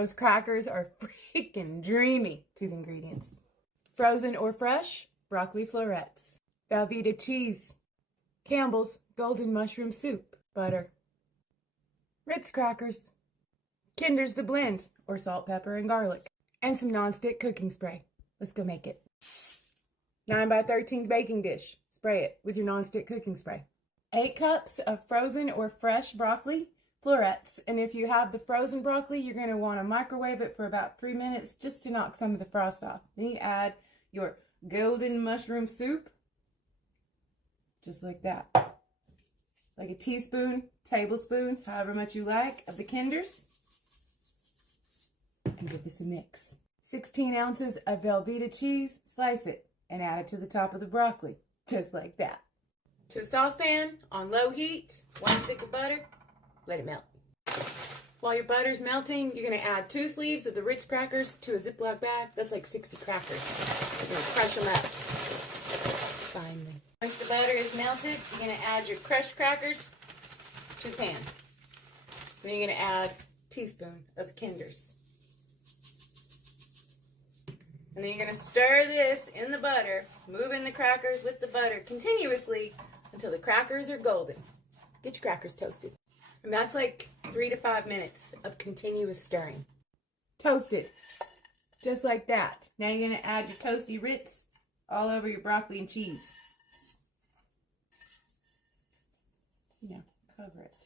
Those crackers are freaking dreamy. 2 ingredients. Frozen or fresh, broccoli florets. Velveeta cheese. Campbell's golden mushroom soup. Butter. Ritz crackers. Kinder's the blend, or salt, pepper, and garlic. And some nonstick cooking spray. Let's go make it. 9 by 13 baking dish. Spray it with your nonstick cooking spray. 8 cups of frozen or fresh broccoli florets. And if you have the frozen broccoli, you're going to want to microwave it for about 3 minutes just to knock some of the frost off. Then you add your golden mushroom soup. Just like that. Like a teaspoon, tablespoon, however much you like, of the Kinders. And give this a mix. 16 ounces of Velveeta cheese. Slice it and add it to the top of the broccoli. Just like that. To a saucepan on low heat, 1 stick of butter. Let it melt. While your butter's melting, you're going to add 2 sleeves of the Ritz crackers to a Ziploc bag. That's like 60 crackers. You're going to crush them up finely. Once the butter is melted, you're going to add your crushed crackers to the pan. Then you're going to add a teaspoon of the Kinders. And then you're going to stir this in the butter, moving the crackers with the butter continuously until the crackers are golden. Get your crackers toasted. And that's like 3 to 5 minutes of continuous stirring. Toasted. Just like that. Now you're going to add your toasty Ritz all over your broccoli and cheese. Now, cover it.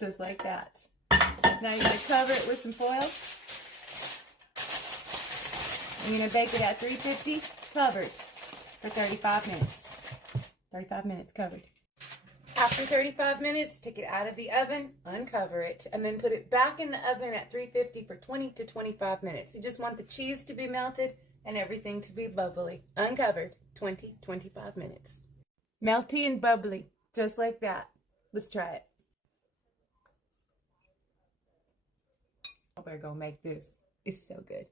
Just like that. Now you're going to cover it with some foil. And you're going to bake it at 350, covered, for 35 minutes. 35 minutes covered. After 35 minutes, take it out of the oven, uncover it, and then put it back in the oven at 350 for 20 to 25 minutes. You just want the cheese to be melted and everything to be bubbly. Uncovered, 20-25 minutes. Melty and bubbly, just like that. Let's try it. I better go make this. It's so good.